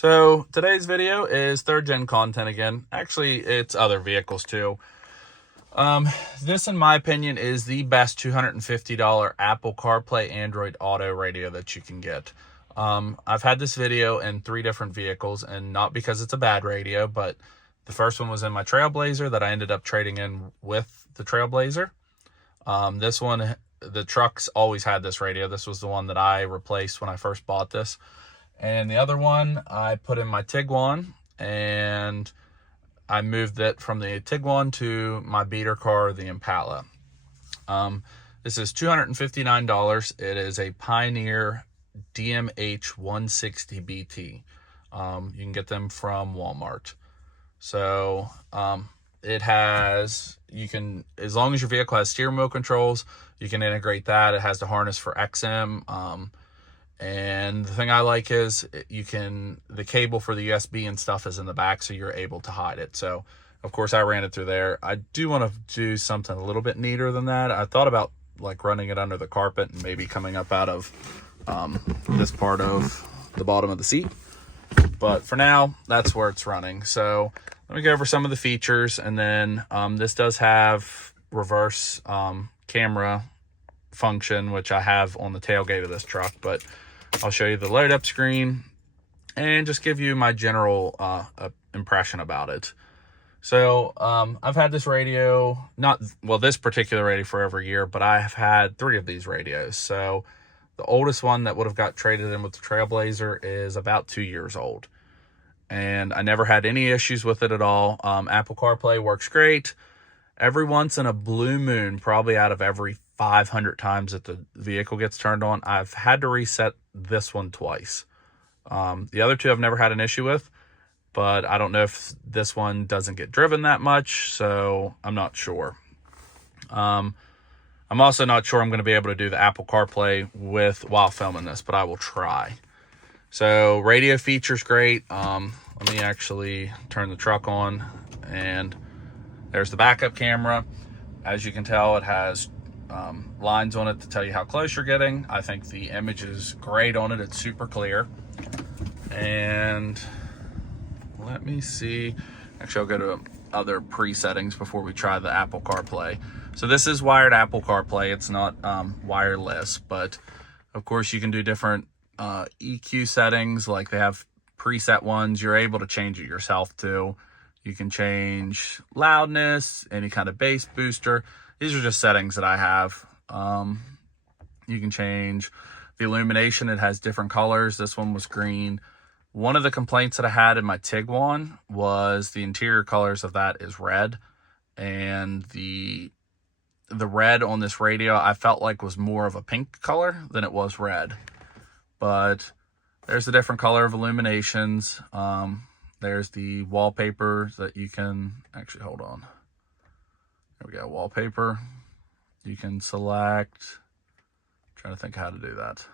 So today's video is third gen content again. Actually, it's other vehicles too. This, in my opinion, is the best $250 Apple CarPlay Android Auto radio that you can get. I've had this video in 3 different vehicles, and not because it's a bad radio, but the first one was in my Trailblazer that I ended up trading in with the Trailblazer. This one, the trucks always had this radio. This was the one that I replaced when I first bought this. And the other one, I put in my Tiguan, and I moved it from the Tiguan to my beater car, the Impala. This is $259. It is a Pioneer DMH 160 BT. You can get them from Walmart. So it has, as long as your vehicle has steering wheel controls, you can integrate that. It has the harness for XM. And the thing I like is the cable for the USB and stuff is in the back, so you're able to hide it. So of course I ran it through there. I do want to do something a little bit neater than that. I thought about like running it under the carpet and maybe coming up out of this part of the bottom of the seat. But for now, that's where it's running. So let me go over some of the features, and then this does have reverse camera function, which I have on the tailgate of this truck, but I'll show you the load up screen and just give you my general impression about it. So I've had this radio, this particular radio for over a year, but I have had 3 of these radios. So the oldest one that would have got traded in with the Trailblazer is about 2 years old, and I never had any issues with it at all. Apple CarPlay works great. Every once in a blue moon, probably out of every 500 times that the vehicle gets turned on, I've had to reset this one twice. The other 2 I've never had an issue with, but I don't know if this one doesn't get driven that much, so I'm not sure. I'm also not sure I'm going to be able to do the Apple CarPlay while filming this, but I will try. So radio features great. Let me actually turn the truck on, and there's the backup camera. As you can tell, it has lines on it to tell you how close you're getting. I think the image is great on it. It's super clear. And let me see. Actually, I'll go to other pre-settings before we try the Apple CarPlay. So this is wired Apple CarPlay. It's not wireless, but of course you can do different EQ settings. Like they have preset ones. You're able to change it yourself too. You can change loudness, any kind of bass booster. These are just settings that I have. You can change the illumination. It has different colors. This one was green. One of the complaints that I had in my Tiguan was the interior colors of that is red. And the red on this radio I felt like was more of a pink color than it was red. But there's the different color of illuminations. There's the wallpaper that you can actually, hold on. There we go, wallpaper. You can select, I'm trying to think how to do that.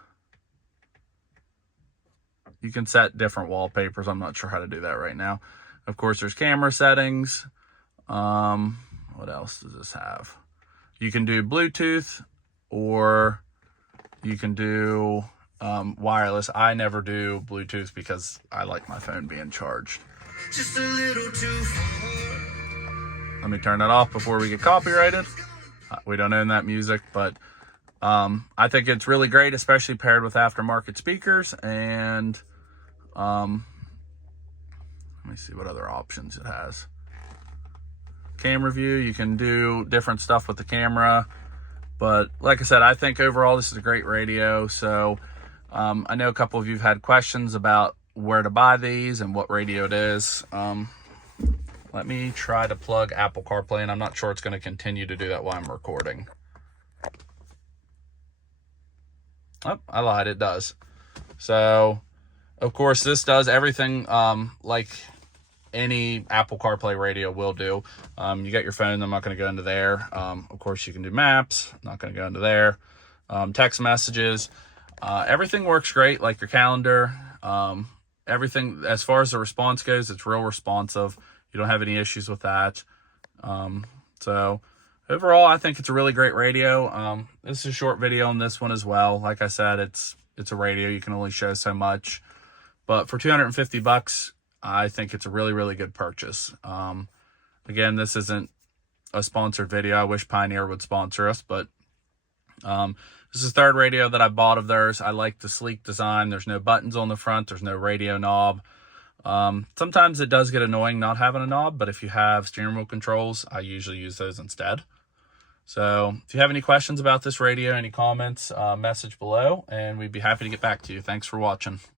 You can set different wallpapers. I'm not sure how to do that right now. Of course, there's camera settings. What else does this have? You can do Bluetooth, or you can do wireless. I never do Bluetooth because I like my phone being charged. Just a little too far. Let me turn that off before we get copyrighted. We don't own that music, but I think it's really great, especially paired with aftermarket speakers. And let me see what other options it has. Camera view, you can do different stuff with the camera. But like I said, I think overall this is a great radio. So I know a couple of you have had questions about where to buy these and what radio it is. Let me try to plug Apple CarPlay, and I'm not sure it's going to continue to do that while I'm recording. Oh, I lied, it does. So, of course, this does everything like any Apple CarPlay radio will do. You got your phone, I'm not going to go into there. Of course, you can do maps, not going to go into there. Text messages, everything works great, like your calendar. Everything, as far as the response goes, it's real responsive. You don't have any issues with that. So overall, I think it's a really great radio. This is a short video on this one as well. Like I said, it's a radio. You can only show so much. But for 250 bucks, I think it's a really, really good purchase. Again, this isn't a sponsored video. I wish Pioneer would sponsor us, but this is the third radio that I bought of theirs. I like the sleek design. There's no buttons on the front. There's no radio knob. Sometimes it does get annoying not having a knob, but if you have steering wheel controls, I usually use those instead. So if you have any questions about this radio, any comments, message below, and we'd be happy to get back to you. Thanks for watching.